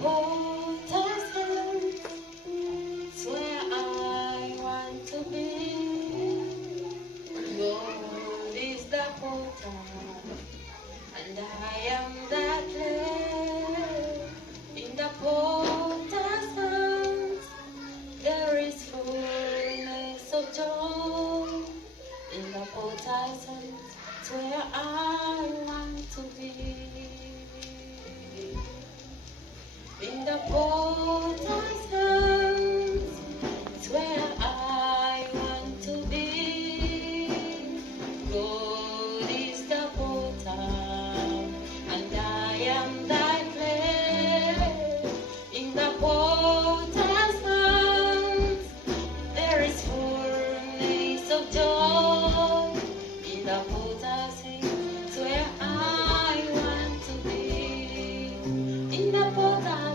potter's hands, it's where I want to be. God is the potter, and I am the clay. In the potter's hands, there is fullness of joy. In the potter's hands, it's where I want to be. In the potter's hands, it's where I want to be. God is the potter, and I am the clay. In the potter's hands, there is fullness of joy. In the potter's hands, it's where I want to be. In the potter's